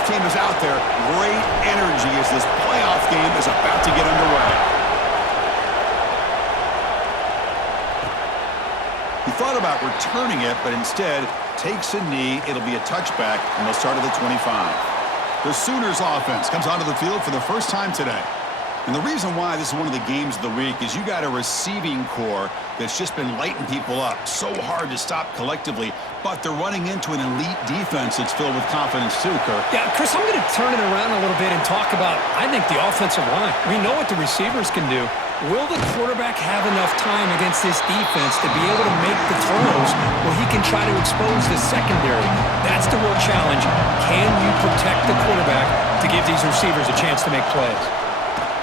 playoff team is out there. Great energy as this playoff game is about to get underway. He thought about returning it, but instead takes a knee. It'll be a touchback, and they'll start at the 25. The Sooners offense comes onto the field for the first time today. And the reason why this is one of the games of the week is you got a receiving core that's just been lighting people up. So hard to stop collectively, but they're running into an elite defense that's filled with confidence too, Kirk. Yeah, Chris, I'm going to turn it around a little bit and talk about, I think, the offensive line. We know what the receivers can do. Will the quarterback have enough time against this defense to be able to make the throws where he can try to expose the secondary? That's the real challenge. Can you protect the quarterback to give these receivers a chance to make plays?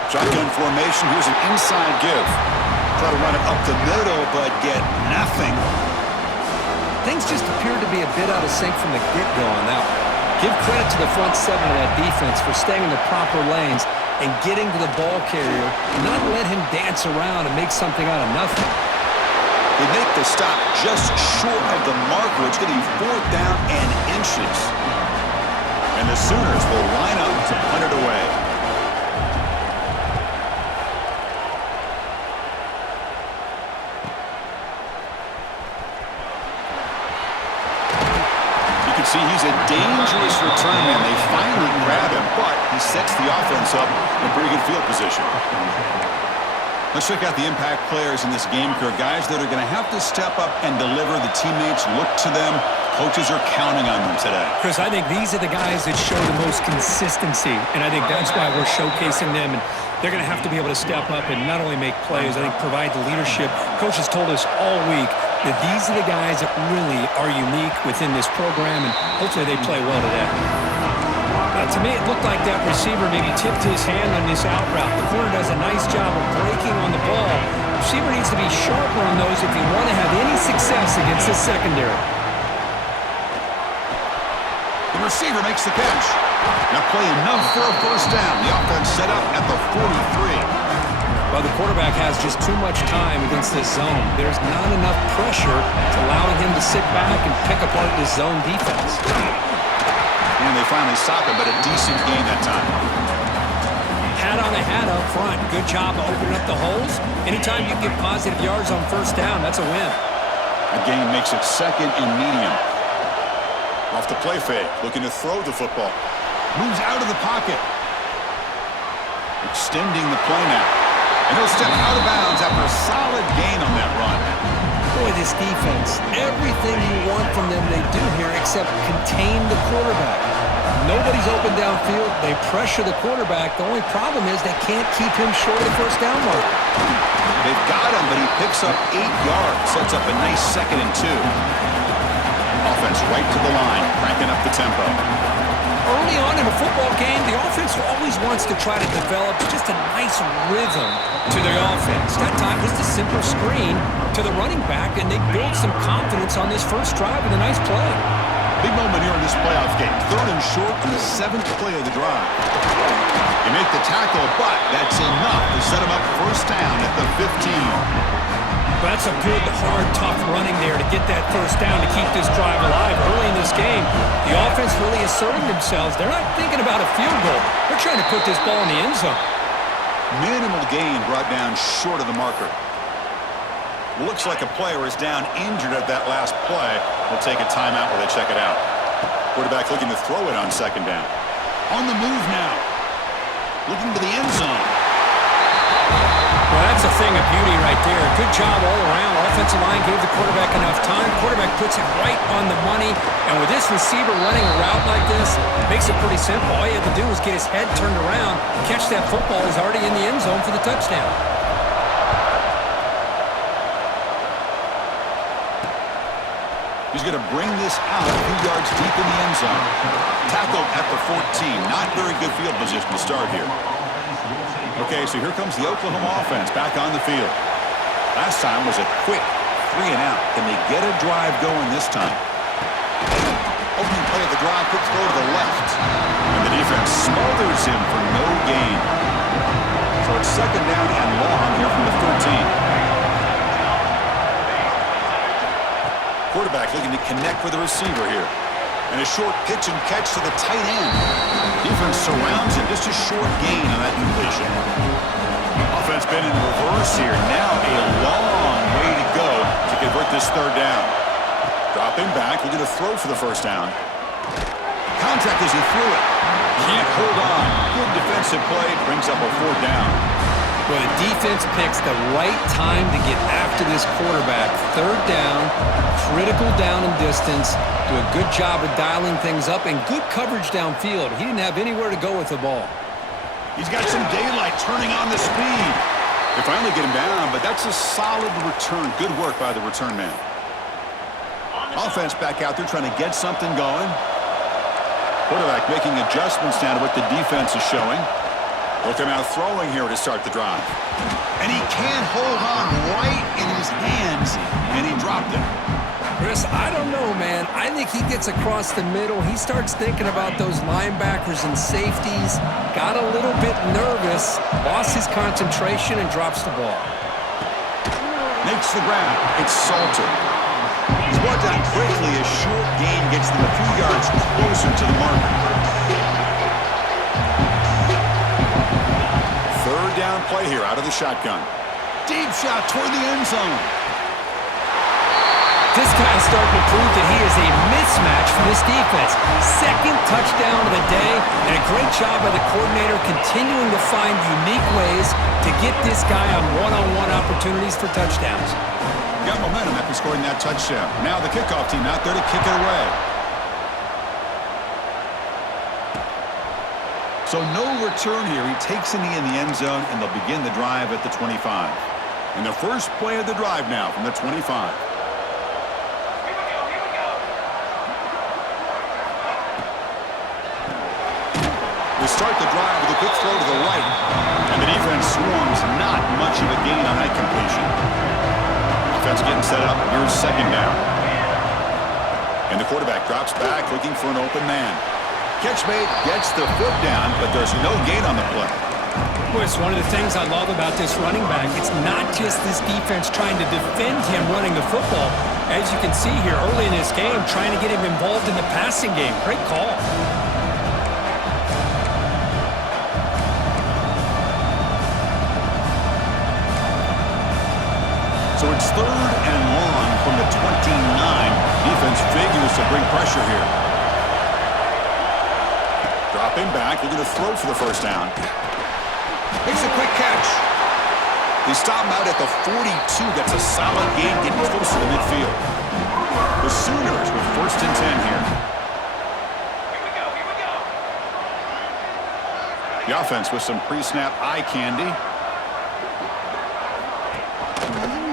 Shotgun formation. Here's an inside give. Try to run it up the middle, but get nothing. Things just appear to be a bit out of sync from the get-go on that one. Give credit to the front seven of that defense for staying in the proper lanes and getting to the ball carrier, not let him dance around and make something out of nothing. They make the stop just short of the marker. It's going to be 4th down and inches. And the Sooners will line up to punt it away. See, he's a dangerous return man. They finally grab him, but he sets the offense up in pretty good field position. Let's check out the impact players in this game, Kirk. Guys that are going to have to step up and deliver. The teammates look to them. Coaches are counting on them today. Chris, I think these are the guys that show the most consistency, and I think that's why we're showcasing them. And they're going to have to be able to step up and not only make plays, I think provide the leadership. Coach has told us all week that these are the guys that really are unique within this program, and hopefully they play well today. To me, it looked like that receiver maybe tipped his hand on this out route. The corner does a nice job of breaking on the ball. The receiver needs to be sharper on those if you want to have any success against this secondary. The receiver makes the catch. Now play enough for a first down. The offense set up at the 43. Well, the quarterback has just too much time against this zone. There's not enough pressure to allowing him to sit back and pick apart this zone defense. And they finally stop him, but a decent gain that time. Hat on the hat up front. Good job of opening up the holes. Anytime you get positive yards on first down, that's a win. The gain makes it 2nd and medium. Off the play fake, looking to throw the football. Moves out of the pocket. Extending the play now. And he'll step out of bounds after a solid gain on that run. Boy, this defense, everything you want from them they do here except contain the quarterback. Nobody's open downfield. They pressure the quarterback. The only problem is they can't keep him short of the first down mark. They've got him, but he picks up 8 yards. Sets up a nice 2nd and 2. Offense right to the line, cranking up the tempo. Early on in a football game, the offense always wants to try to develop just a nice rhythm to their offense. That time, just a simple screen to the running back, and they build some confidence on this first drive with a nice play. Big moment here in this playoff game. 3rd and short on the 7th play of the drive. You make the tackle, but that's enough to set him up first down at the 15. That's a good, hard, tough running there to get that first down to keep this drive alive early in this game. The offense really asserting themselves. They're not thinking about a field goal. They're trying to put this ball in the end zone. Minimal gain brought down short of the marker. Looks like a player is down injured at that last play. We'll take a timeout while they check it out. Quarterback looking to throw it on 2nd down. On the move now. Looking to the end zone. Well, that's a thing of beauty right there. Good job all around. Offensive line gave the quarterback enough time. Quarterback puts it right on the money. And with this receiver running a route like this, makes it pretty simple. All you have to do is get his head turned around, catch that football. He's already in the end zone for the touchdown. He's going to bring this out a few yards deep in the end zone. Tackled at the 14. Not very good field position to start here. Okay, so here comes the Oklahoma offense back on the field. Last time was a quick 3 and out. Can they get a drive going this time? Opening play of the drive, quick throw to the left. And the defense smothers him for no gain. So it's 2nd down and long here from the 13. Quarterback looking to connect with the receiver here. And a short pitch and catch to the tight end. Defense surrounds it. Just a short gain on that completion. Offense been in reverse here. Now a long way to go to convert this third down. Dropping back, looking to throw for the first down. Contact as he threw it. Can't hold on. Good defensive play. Brings up a fourth down. Well, the defense picks the right time to get after this quarterback. Third down, critical down and distance. Do a good job of dialing things up and good coverage downfield. He didn't have anywhere to go with the ball. He's got some daylight turning on the speed. They finally get him down, but that's a solid return. Good work by the return man. Offense back out there trying to get something going. Quarterback making adjustments now to what the defense is showing. Looking out throwing here to start the drive. And he can't hold on right in his hands, and he dropped it. Chris, I don't know, man. I think he gets across the middle. He starts thinking about those linebackers and safeties. Got a little bit nervous, lost his concentration, and drops the ball. Makes the grab. It's Salter. He's brought down quickly. A short gain gets them a few yards closer to the marker. Third down play here out of the shotgun. Deep shot toward the end zone. This guy's starting to prove that he is a mismatch for this defense. Second touchdown of the day, and a great job by the coordinator continuing to find unique ways to get this guy on one-on-one opportunities for touchdowns. Got momentum after scoring that touchdown. Now the kickoff team out there to kick it away. So no return here. He takes it in the end zone, and they'll begin the drive at the 25. And the first play of the drive now from the 25. They start the drive with a quick throw to the right. And the defense swarms. Not much of a gain on that completion. Offense getting set up. Here's second down. And the quarterback drops back looking for an open man. Catch made, gets the foot down, but there's no gain on the play. Boy, it's one of the things I love about this running back. It's not just this defense trying to defend him running the football. As you can see here early in this game, trying to get him involved in the passing game. Great call. So it's third and long from the 29. Defense figures to bring pressure here. Dropping back, looking to throw for the first down. Makes a quick catch. They stop him out at the 42. That's a solid gain, getting close to the midfield. The Sooners with first and 10 here. The offense with some pre-snap eye candy.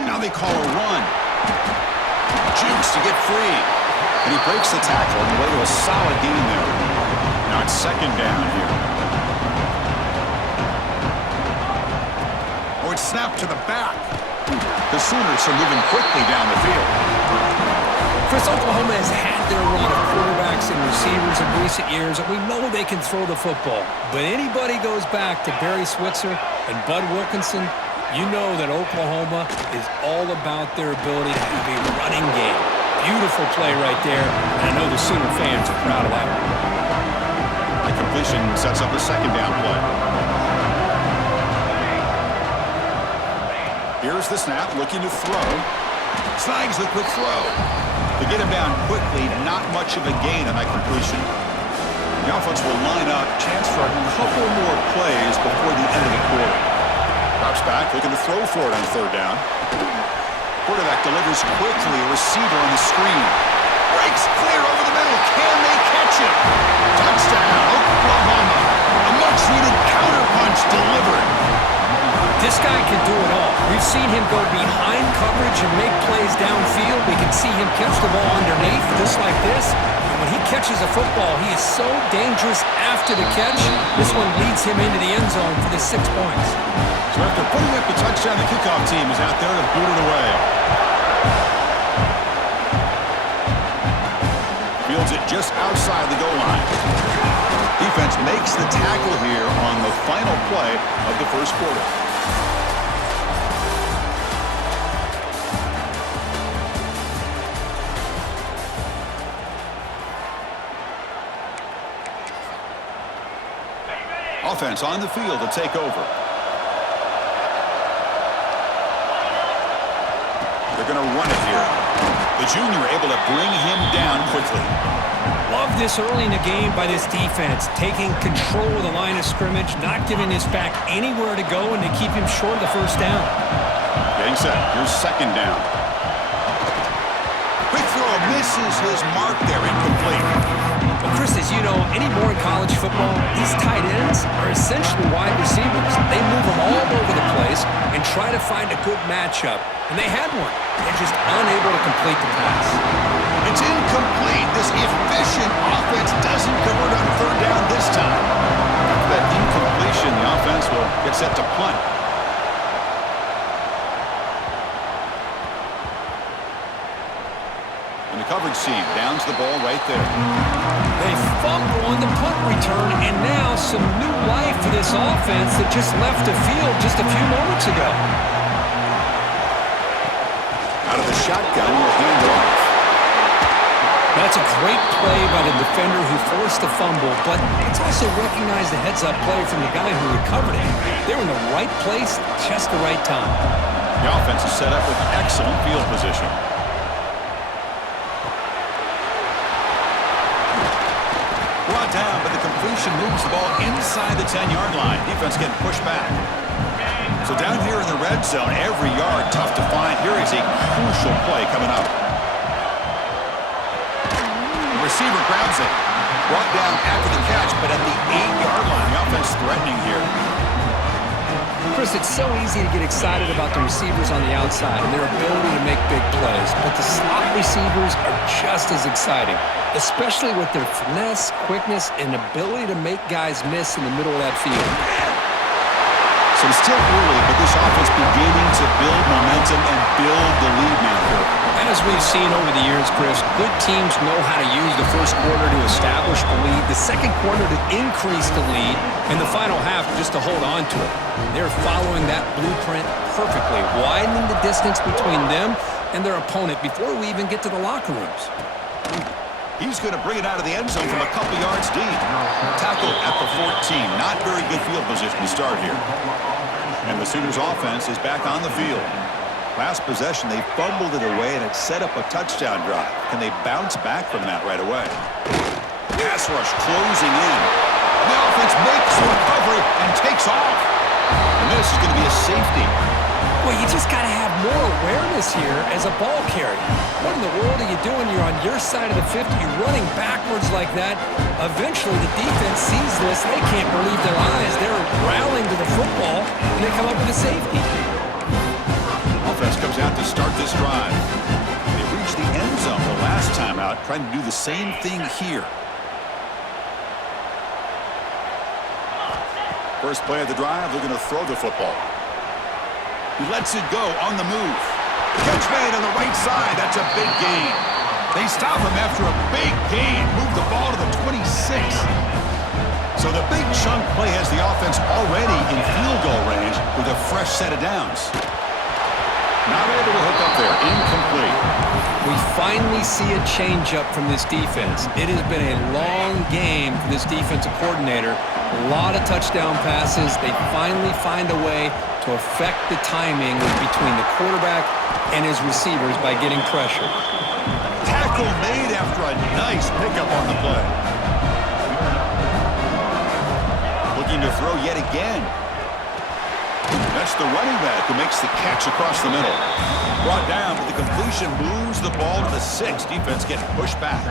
Now they call a run. Jukes to get free. And he breaks the tackle on the way to a solid gain there. Now it's second down here. Oh, it's snapped to the back. The Sooners are moving quickly down the field. Chris, Oklahoma has had their run of quarterbacks and receivers in recent years, and we know they can throw the football. But anybody goes back to Barry Switzer and Bud Wilkinson, you know that Oklahoma is all about their ability to have a running game. Beautiful play right there, and I know the Sooner fans are proud of that one. The completion sets up a second down play. Here's the snap, looking to throw. Snags the quick throw. To get him down quickly, not much of a gain on that completion. The offense will line up, chance for a couple more plays before the end of the quarter. Drops back, looking to throw for it on third down. Quarterback delivers quickly, a receiver on the screen. Breaks clear over the middle. Can they catch it? Touchdown, Oklahoma. A much-needed counterpunch delivered. This guy can do it all. We've seen him go behind coverage and make plays downfield. We can see him catch the ball underneath, just like this. And when he catches a football, he is so dangerous after the catch. This one leads him into the end zone for the 6 points. So after putting up the touchdown, the kickoff team is out there to boot it away. Fields it just outside the goal line. Defense makes the tackle here on the final play of the first quarter. offense on the field to take over. They're going to run it here. The junior able to bring him down quickly. Love this early in the game by this defense, taking control of the line of scrimmage, not giving this back anywhere to go, and to keep him short of the first down. Getting set. Here's second down. Quick throw misses his mark there, incomplete. But Chris, as you know, anymore in college football, these tight ends are essentially wide receivers. They move them all over the place and try to find a good matchup. And they had one. They're just unable to complete the pass. It's incomplete. This efficient offense doesn't convert on third down this time. After that incompletion, the offense will get set to punt. And the coverage team downs the ball right there. They fumble on the punt return, and now some new life for this offense that just left the field just a few moments ago. Out of the shotgun, will hand it off. That's a great play by the defender who forced the fumble, but let's also recognize the heads-up play from the guy who recovered it. They're in the right place, just the right time. The offense is set up with excellent field position. Brought down, but the completion moves the ball inside the 10-yard line. Defense getting pushed back. So down here in the red zone, every yard tough to find. Here is a crucial play coming up. The receiver grabs it. Brought down after the catch, but at the 8-yard line. The offense threatening here. Chris, it's so easy to get excited about the receivers on the outside and their ability to make big plays, but the slot receivers are just as exciting, especially with their finesse, quickness, and ability to make guys miss in the middle of that field. So it's still early, but this offense beginning to build momentum and build the lead now here. As we've seen over the years, Chris, good teams know how to use the first quarter to establish the lead, the second quarter to increase the lead, and the final half just to hold on to it. They're following that blueprint perfectly, widening the distance between them and their opponent before we even get to the locker rooms. He's going to bring it out of the end zone from a couple yards deep. Tackle at the 14. Not very good field position to start here. And the Sooners offense is back on the field. Last possession, they fumbled it away, and it set up a touchdown drive. Can they bounce back from that right away? Pass rush closing in. The offense makes the recovery and takes off. And this is going to be a safety. Well, you just got to have more awareness here as a ball carrier. What in the world are you doing? You're on your side of the 50. You're running backwards like that. Eventually, the defense sees this. They can't believe their eyes. They're rallying to the football, and they come up with a safety. Offense comes out to start this drive. They reached the end zone the last time out, trying to do the same thing here. First play of the drive, they're going to throw the football. He lets it go on the move. Catch made on the right side. That's a big gain. They stop him after a big gain. Move the ball to the 26. So the big chunk play has the offense already in field goal range with a fresh set of downs. Not able to hook up there. Incomplete. We finally see a change-up from this defense. It has been a long game for this defensive coordinator. A lot of touchdown passes. They finally find a way to affect the timing between the quarterback and his receivers by getting pressure. Tackle made after a nice pickup on the play. Looking to throw yet again. That's the running back who makes the catch across the middle. Brought down, but the completion moves the ball to the 6. Defense getting pushed back.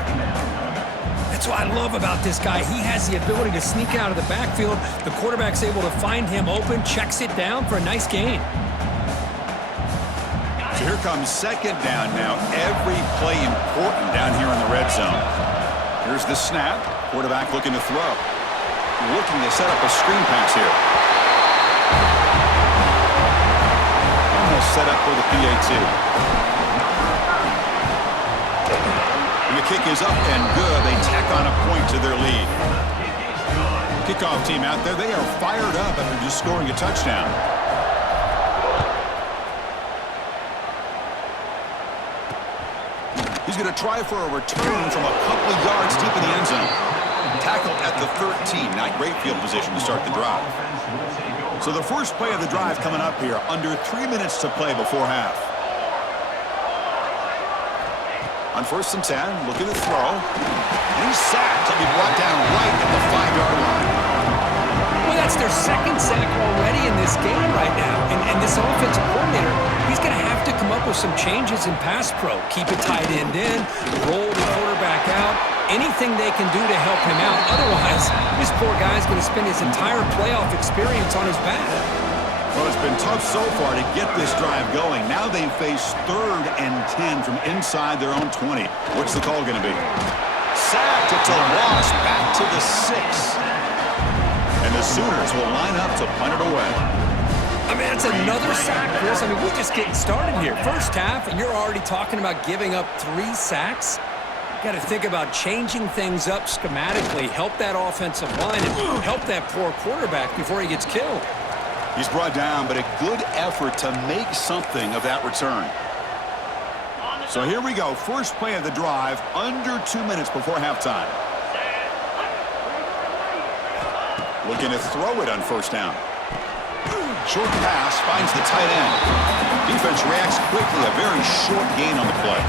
That's what I love about this guy. He has the ability to sneak out of the backfield. The quarterback's able to find him open, checks it down for a nice gain. So here comes second down now. Every play important down here in the red zone. Here's the snap. Quarterback looking to throw. Looking to set up a screen pass here. Almost set up for the PAT. And the kick is up and good. They tack on a point to their lead. Kickoff team out there, they are fired up after just scoring a touchdown. He's going to try for a return from a couple of yards deep in the end zone. tackled at the 13. Not great field position to start the drive. So the first play of the drive coming up here. Under 3 minutes to play before half. On 1st and 10, looking to throw. And he's sacked. He'll be brought down right at the 5-yard line. Well, that's their second sack already in this game right now. And this offensive coordinator, he's going to have to come up with some changes in pass pro. Keep a tight end in, roll the quarterback out, anything they can do to help him out. Otherwise, this poor guy's going to spend his entire playoff experience on his back. Well, it's been tough so far to get this drive going. Now they face 3rd and 10 from inside their own 20. What's the call going to be? Sacked. It's a loss back to the 6. And the Sooners will line up to punt it away. I mean, it's another sack, Chris. I mean, we're just getting started here. First half, and you're already talking about giving up 3 sacks. Got to think about changing things up schematically, help that offensive line, and help that poor quarterback before he gets killed. He's brought down, but a good effort to make something of that return. So here we go. First play of the drive, under 2 minutes before halftime. Looking to throw it on 1st down. Short pass finds the tight end. Defense reacts quickly. A very short gain on the play.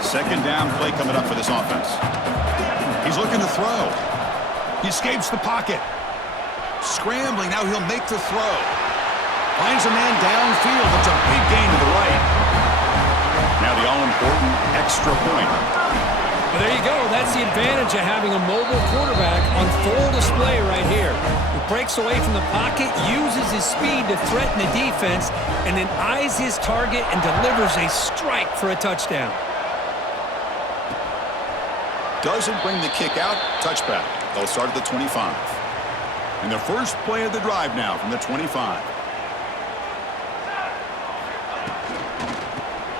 2nd down play coming up for this offense. He's looking to throw. He escapes the pocket. Scrambling. Now he'll make the throw. Finds a man downfield. It's a big gain to the right. Now the all-important extra point. Well, there you go. That's the advantage of having a mobile quarterback on full display right here. He breaks away from the pocket, uses his speed to threaten the defense, and then eyes his target and delivers a strike for a touchdown. Doesn't bring the kick out. Touchback. They'll start at the 25. And the first play of the drive now from the 25.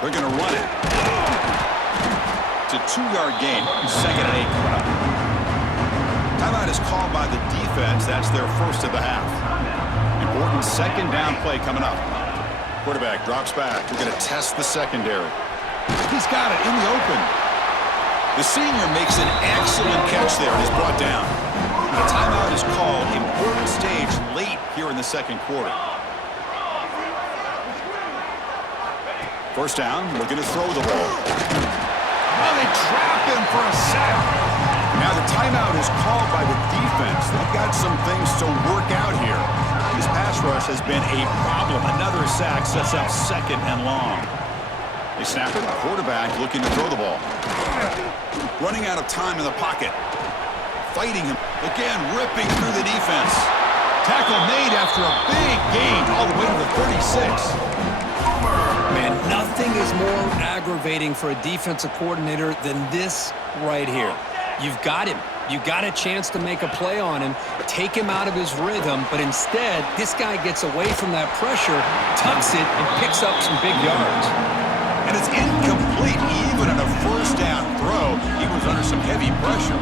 They're going to run it. It's a 2-yard gain. 2nd and 8 coming up. Timeout is called by the defense. That's their first of the half. Important 2nd down play coming up. Quarterback drops back. We're going to test the secondary. He's got it in the open. The senior makes an excellent catch there and is brought down. The timeout is called. Important stage late here in the 2nd quarter. 1st down, looking to throw the ball. Oh, they trap him for a sack. Now the timeout is called by the defense. They've got some things to work out here. This pass rush has been a problem. Another sack sets up 2nd and long. They snap it. Quarterback looking to throw the ball. Running out of time in the pocket. Fighting him. Again, ripping through the defense. Tackle made after a big gain all the way to the 36. Man, nothing is more aggravating for a defensive coordinator than this right here. You've got him. You got a chance to make a play on him, take him out of his rhythm, but instead, this guy gets away from that pressure, tucks it, and picks up some big yards. And it's incomplete. Even on a 1st down throw, he was under some heavy pressure.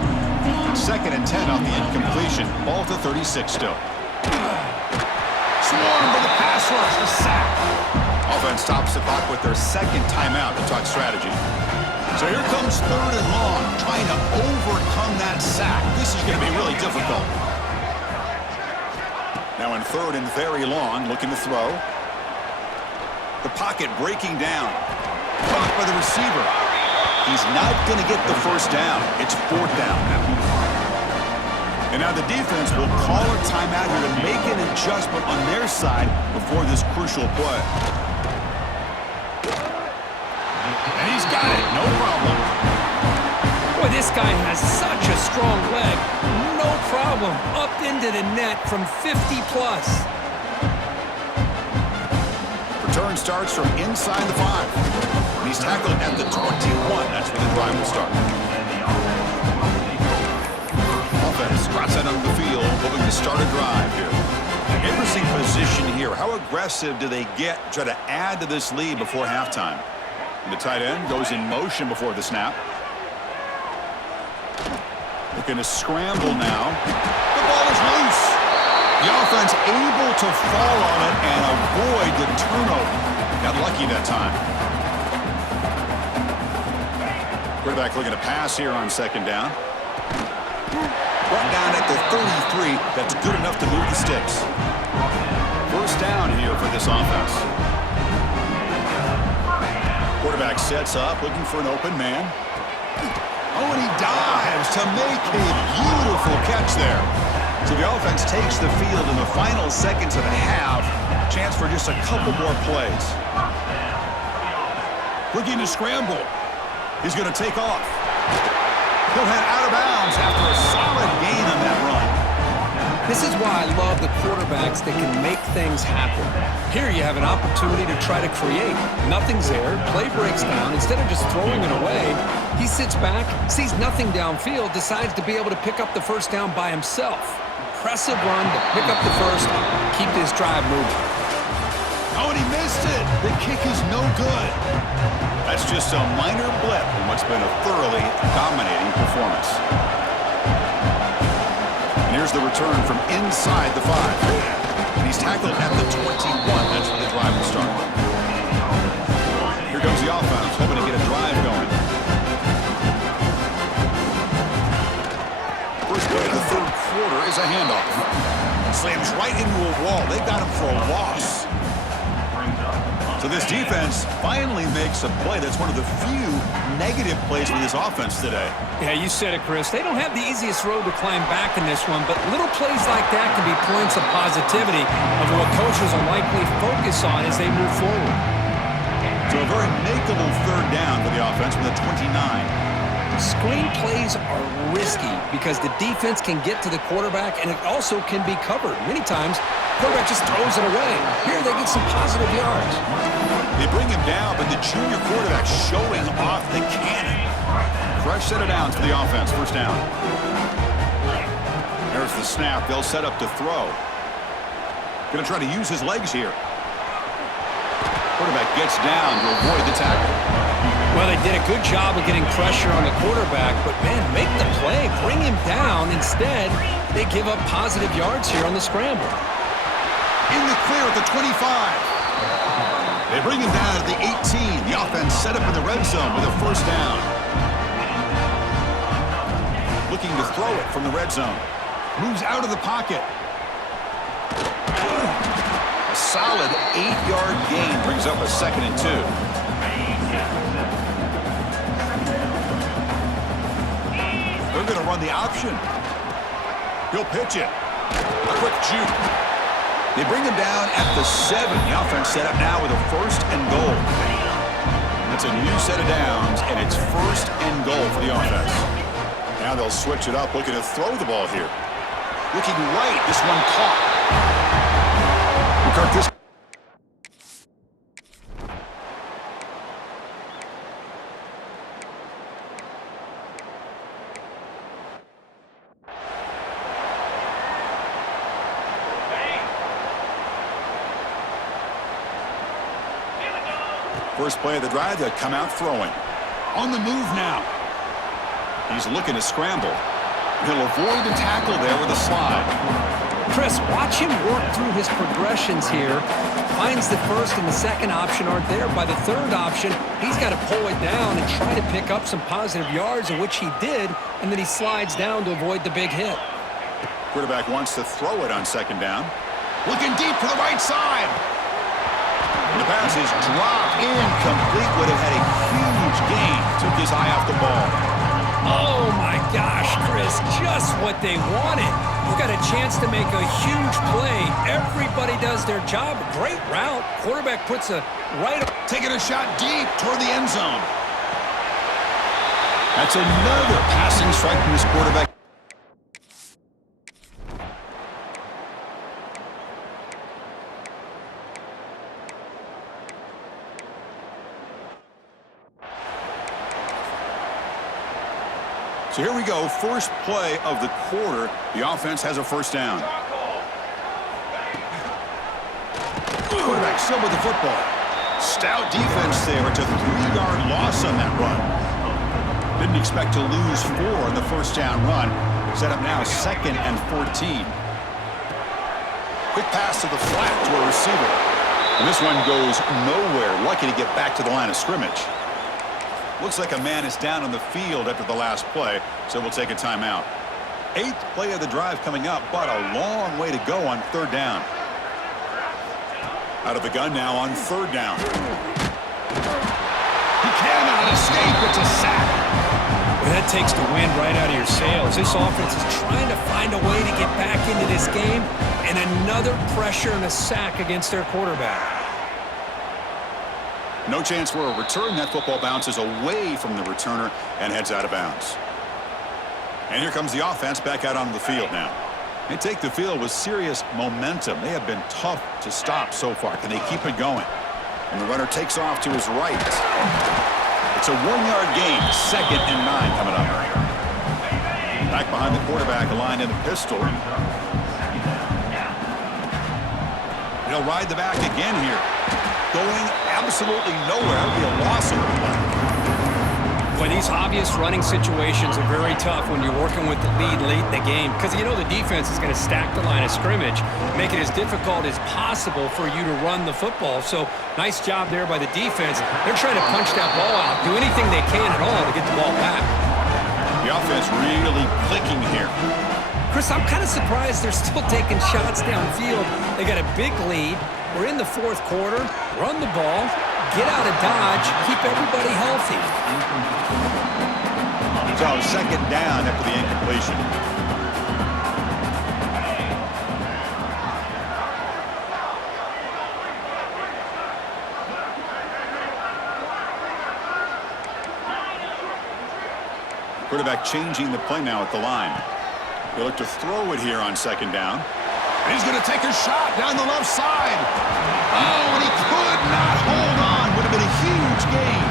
2nd and 10 on the incompletion. Ball to 36 still. Swarmed by the pass rush. A sack. Offense stops the clock with their 2nd timeout to talk strategy. So here comes 3rd and long, trying to overcome that sack. This is going to be really difficult. Now in 3rd and very long, looking to throw. The pocket breaking down. Blocked by the receiver. He's not going to get the 1st down. It's 4th down now. And now the defense will call a timeout here to make an adjustment on their side before this crucial play. And he's got it. No problem. Boy, this guy has such a strong leg. No problem. Up into the net from 50+. Return starts from inside the 5. And he's tackled at the 21. That's where the drive will start. Offense drops out onto the field, hoping to start a drive here. Interesting position here. How aggressive do they get to try to add to this lead before halftime? And the tight end goes in motion before the snap. Looking to scramble now. The ball is loose. The offense able to fall on it and avoid the turnover. Got lucky that time. Quarterback looking to pass here on 2nd down. Brought down at the 33. That's good enough to move the sticks. First down here for this offense. Quarterback sets up, looking for an open man. Oh, and he dives to make a beautiful catch there. So the offense takes the field in the final seconds of the half. Chance for just a couple more plays. Looking to scramble. He's going to take off. He'll head out of bounds after a solid gain on that run. This is why I love the quarterbacks that can make things happen. Here you have an opportunity to try to create. Nothing's there. Play breaks down. Instead of just throwing it away, he sits back, sees nothing downfield, decides to be able to pick up the first down by himself. Impressive run to pick up the first, keep this drive moving. Oh, and he missed it. The kick is no good. That's just a minor blip in what's been a thoroughly dominating performance. And here's the return from inside the 5. And he's tackled at the 21. That's where the drive will start. Here goes the offense, hoping to get a drive going. First play of the third quarter is a handoff. Slams right into a wall. They got him for a loss. So this defense finally makes a play. That's one of the few negative plays for this offense today. Yeah, you said it, Chris. They don't have the easiest road to climb back in this one, but little plays like that can be points of positivity of what coaches will likely focus on as they move forward. So a very makeable third down for the offense with a 29. Screen plays are risky because the defense can get to the quarterback and it also can be covered. Many times, quarterback just throws it away. Here they get some positive yards. They bring him down, but the junior quarterback showing off the cannon. Fresh set of downs for the offense. First down. There's the snap. They'll set up to throw. Going to try to use his legs here. Quarterback gets down to avoid the tackle. Well, they did a good job of getting pressure on the quarterback, but, man, make the play. Bring him down. Instead, they give up positive yards here on the scramble. In the clear at the 25. They bring him down at the 18. The offense set up in the red zone with a first down. Looking to throw it from the red zone. Moves out of the pocket. A solid 8-yard gain brings up a 2nd and 2. They're going to run the option. He'll pitch it. A quick juke. They bring him down at the 7. The offense set up now with a 1st and goal. That's a new set of downs, and it's 1st and goal for the offense. Now they'll switch it up, looking to throw the ball here. Looking right, this one caught. McCarthy. First play of the drive, they'll come out throwing. On the move now. He's looking to scramble. He'll avoid the tackle there with a slide. Chris, watch him work through his progressions here. Finds the first and the second option aren't there. By the third option, he's got to pull it down and try to pick up some positive yards, in which he did, and then he slides down to avoid the big hit. Quarterback wants to throw it on 2nd down. Looking deep to the right side. And the pass is dropped incomplete. Would have had a huge gain. Took his eye off the ball. Oh, my gosh, Chris, just what they wanted. You got a chance to make a huge play. Everybody does their job. Great route. Quarterback puts a right... Taking a shot deep toward the end zone. That's another passing strike from this quarterback. So here we go, first play of the quarter. The offense has a first down. Quarterback still with the football. Stout defense there. It's a 3-yard loss on that run. Didn't expect to lose 4 on the first down run. Set up now 2nd and 14. Quick pass to the flat to a receiver. And this one goes nowhere. Lucky to get back to the line of scrimmage. Looks like a man is down on the field after the last play, so we'll take a timeout. Eighth play of the drive coming up, but a long way to go on third down. Out of the gun now on third down. He cannot escape. It's a sack. Well, that takes the wind right out of your sails. This offense is trying to find a way to get back into this game, and another pressure and a sack against their quarterback. No chance for a return. That football bounces away from the returner and heads out of bounds. And here comes the offense back out onto the field now. They take the field with serious momentum. They have been tough to stop so far. Can they keep it going? And the runner takes off to his right. It's a 1-yard gain. 2nd and 9 coming up. Back behind the quarterback, line in the pistol. He'll ride the back again here. Going absolutely nowhere. It'll be a loss of the play. Boy, these obvious running situations are very tough when you're working with the lead late in the game, because you know the defense is going to stack the line of scrimmage, make it as difficult as possible for you to run the football. So nice job there by the defense. They're trying to punch that ball out, do anything they can at all to get the ball back. The offense really clicking here. Chris, I'm kind of surprised they're still taking shots downfield. They got a big lead. We're in the fourth quarter. Run the ball. Get out of Dodge. Keep everybody healthy. So 2nd down after the incompletion. Quarterback changing the play now at the line. He'll look to throw it here on 2nd down. And he's going to take a shot down the left side. Oh, and he could not hold on. Would have been a huge gain.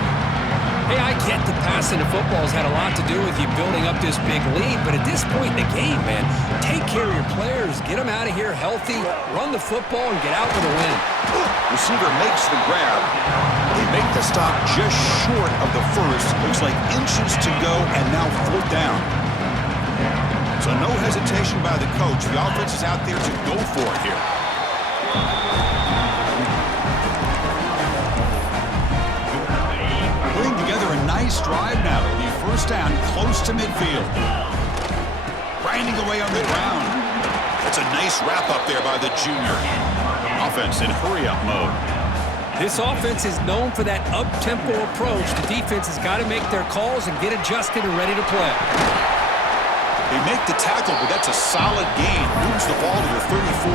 Hey, I get the passing of football has had a lot to do with you building up this big lead, but at this point in the game, man, take care of your players, get them out of here healthy, run the football, and get out with a win. Receiver makes the grab. They make the stop just short of the first. Looks like inches to go, and now 4th down. So no hesitation by the coach. The offense is out there to go for it here. Putting together a nice drive now. The 1st down close to midfield. Grinding away on the ground. That's a nice wrap up there by the junior. Offense in hurry-up mode. This offense is known for that up-tempo approach. The defense has got to make their calls and get adjusted and ready to play. They make the tackle, but that's a solid gain. Moves the ball to the 34.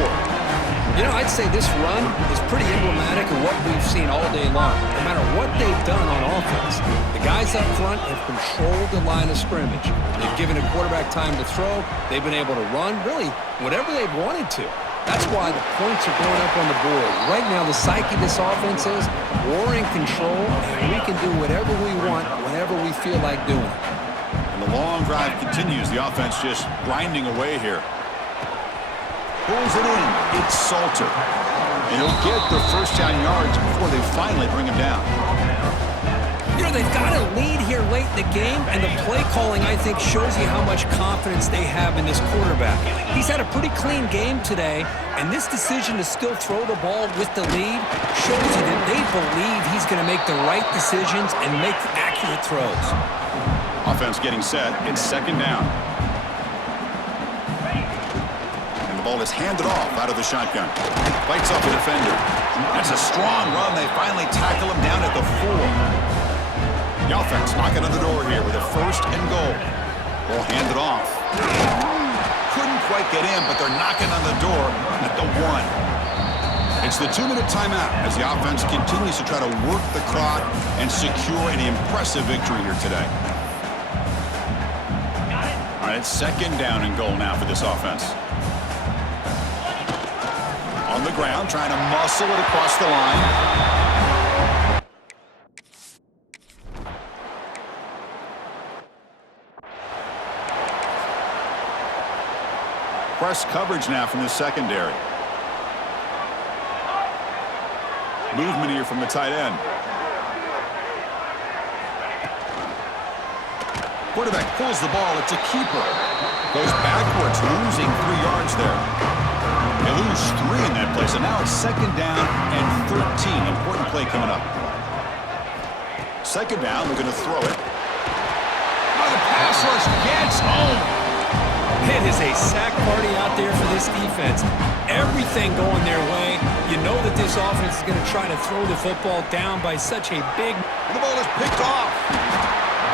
You know, I'd say this run is pretty emblematic of what we've seen all day long. No matter what they've done on offense, the guys up front have controlled the line of scrimmage. They've given a quarterback time to throw. They've been able to run, really, whatever they've wanted to. That's why the points are going up on the board. Right now, the psyche of this offense is we're in control, and we can do whatever we want whenever we feel like doing it. And the long drive continues. The offense just grinding away here. Pulls it in. It's Salter. And he'll get the 1st down yards before they finally bring him down. You know, they've got a lead here late in the game, and the play calling, I think, shows you how much confidence they have in this quarterback. He's had a pretty clean game today, and this decision to still throw the ball with the lead shows you that they believe he's going to make the right decisions and make accurate throws. Offense getting set. It's 2nd down. And the ball is handed off out of the shotgun. Fights off a defender. That's a strong run. They finally tackle him down at the 4. The offense knocking on the door here with a 1st and goal. Ball handed off. Couldn't quite get in, but they're knocking on the door at the 1. It's the 2-minute timeout as the offense continues to try to work the clock and secure an impressive victory here today. All right, it's 2nd down and goal now for this offense. On the ground, trying to muscle it across the line. Press coverage now from the secondary. Movement here from the tight end. Quarterback pulls the ball. It's a keeper. Goes backwards, losing 3 yards there. They lose 3 in that play, so now it's 2nd down and 13. Important play coming up. 2nd down, they're going to throw it. Oh, the pass rush gets home. It a sack party out there for this defense. Everything going their way. You know that this offense is going to try to throw the football down by such a big... And the ball is picked off.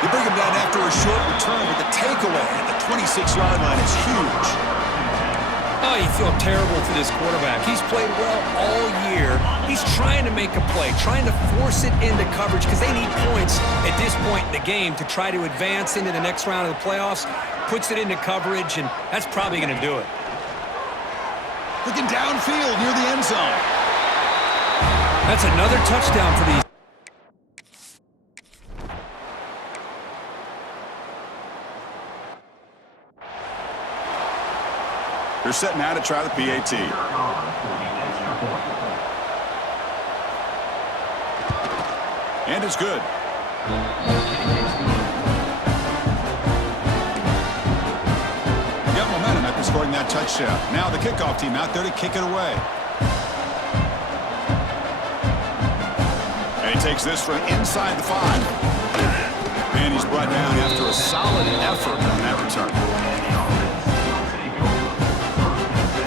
You bring him down after a short return, but the takeaway at the 26-yard line is huge. Oh, you feel terrible for this quarterback. He's played well all year. He's trying to make a play, trying to force it into coverage because they need points at this point in the game to try to advance into the next round of the playoffs. Puts it into coverage, and that's probably going to do it. Looking downfield near the end zone. That's another touchdown for these. They're setting out to try the PAT. And it's good. Got momentum after scoring that touchdown. Now the kickoff team out there to kick it away. And he takes this from inside the 5. And he's brought down after a solid effort on that return.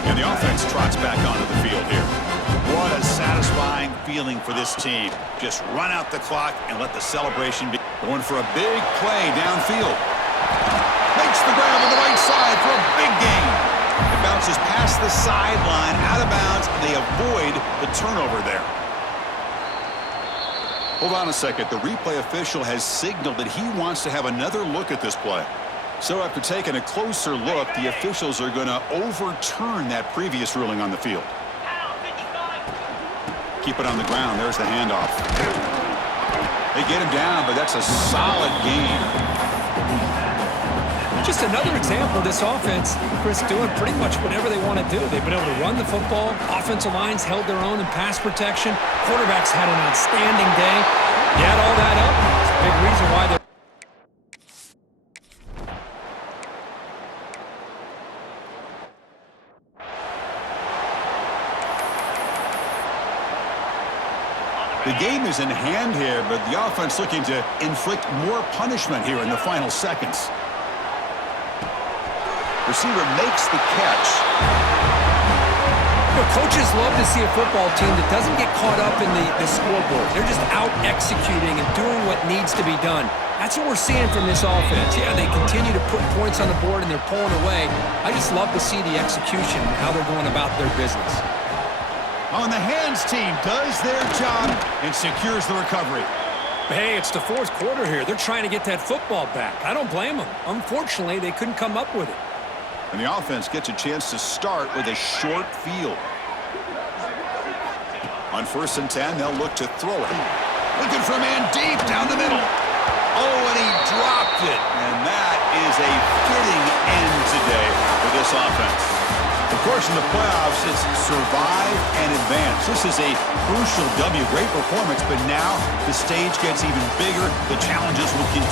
And the offense trots back onto the field here. What a satisfying feeling for this team. Just run out the clock and let the celebration be. Going for a big play downfield. Makes the grab on the right side for a big gain. It bounces past the sideline, out of bounds, and they avoid the turnover there. Hold on a second. The replay official has signaled that he wants to have another look at this play. So after taking a closer look, the officials are going to overturn that previous ruling on the field. Keep it on the ground. There's the handoff. They get him down, but that's a solid gain. Just another example of this offense, Chris, doing pretty much whatever they want to do. They've been able to run the football. Offensive lines held their own in pass protection. Quarterbacks had an outstanding day. You add all that up, it's a big reason why they're... The game is in hand here, but the offense looking to inflict more punishment here in the final seconds. Receiver makes the catch. You know, coaches love to see a football team that doesn't get caught up in the scoreboard. They're just out executing and doing what needs to be done. That's what we're seeing from this offense. Yeah, they continue to put points on the board and they're pulling away. I just love to see the execution and how they're going about their business. On the hands team does their job and secures the recovery. Hey, it's the fourth quarter here. They're trying to get that football back. I don't blame them. Unfortunately, they couldn't come up with it. And the offense gets a chance to start with a short field. On 1st and 10, they'll look to throw it. Looking for a man deep down the middle. Oh, and he dropped it. And that is a fitting end today for this offense. Of course, in the playoffs, it's survive and advance. This is a crucial W. Great performance, but now the stage gets even bigger. The challenges will continue.